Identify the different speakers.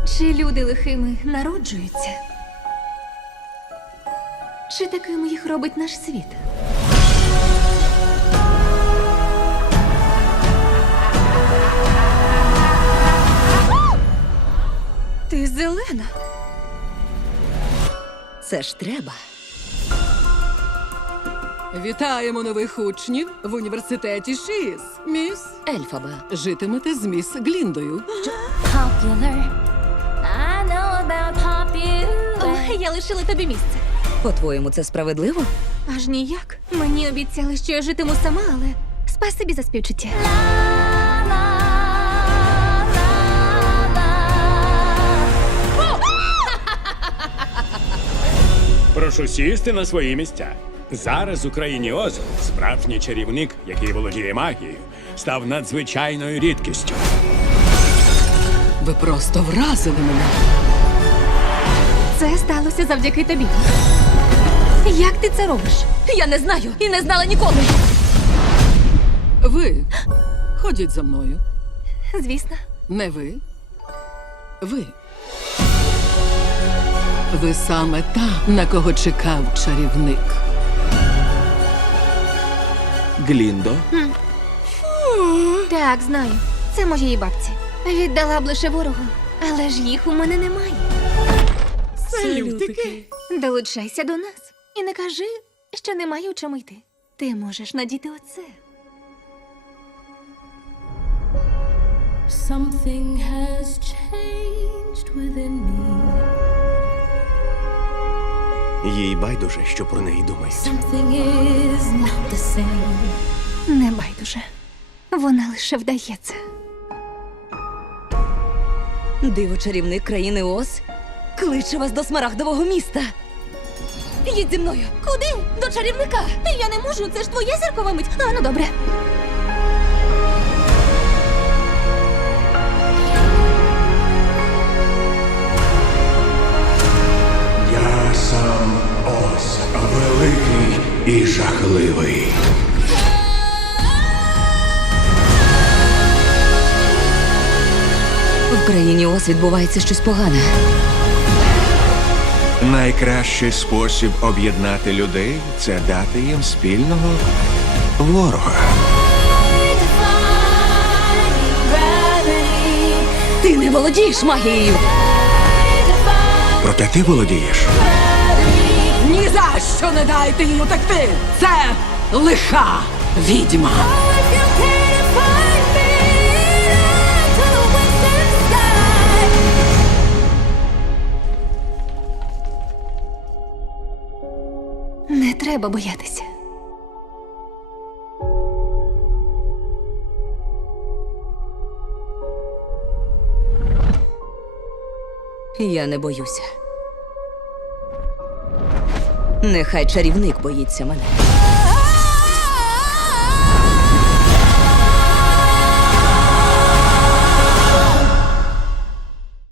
Speaker 1: Чи люди лихими народжуються? Чи такими їх робить наш світ? Ти зелена.
Speaker 2: Це ж треба.
Speaker 3: Вітаємо нових учнів в університеті ШІС. Міс,
Speaker 2: Ельфаба.
Speaker 3: житимете з міс Гліндою.
Speaker 4: Popular. I know about popular.
Speaker 1: О, я лишила тобі місце.
Speaker 2: По-твоєму, це справедливо?
Speaker 1: Аж ніяк. Мені обіцяли, що я житиму сама, але спасибі за співчуття.
Speaker 5: Прошу сісти на свої місця. Зараз у країні Оз справжній чарівник, який володіє магією, став надзвичайною рідкістю.
Speaker 3: Ви просто вразили мене.
Speaker 1: Це сталося завдяки тобі. Як ти це робиш? Я не знаю і не знала ніколи.
Speaker 3: Ви ходіть за мною.
Speaker 1: Звісно.
Speaker 3: Не ви. Ви. Ви саме та, на кого чекав чарівник.
Speaker 6: Гліндо?
Speaker 1: Так, знаю. Це моєї бабці. Віддала б лише ворогу. Але ж їх у мене немає.
Speaker 3: Салютики.
Speaker 1: Долучайся до нас. І не кажи, що немає у чому йти. Ти можеш надіти оце.
Speaker 4: Something has changed within me.
Speaker 6: Їй байдуже, що про неї думають.
Speaker 4: Something is not the same.
Speaker 1: Не байдуже. Вона лише вдається.
Speaker 2: Диво-чарівник країни Оз кличе вас до смарагдового міста. Їдь зі мною.
Speaker 1: Куди? До чарівника. Я не можу, це ж твоя зіркова мить. А, ну добре.
Speaker 7: Я сам Оз, великий і жахливий.
Speaker 2: В країні Оз відбувається щось погане.
Speaker 7: Найкращий спосіб об'єднати людей – це дати їм спільного ворога.
Speaker 2: Ти не володієш магією.
Speaker 7: Проте ти володієш.
Speaker 3: Ні за що не дайте їй утекти! Це лиха відьма!
Speaker 1: Не треба боятися.
Speaker 2: Я не боюся. Нехай чарівник боїться мене.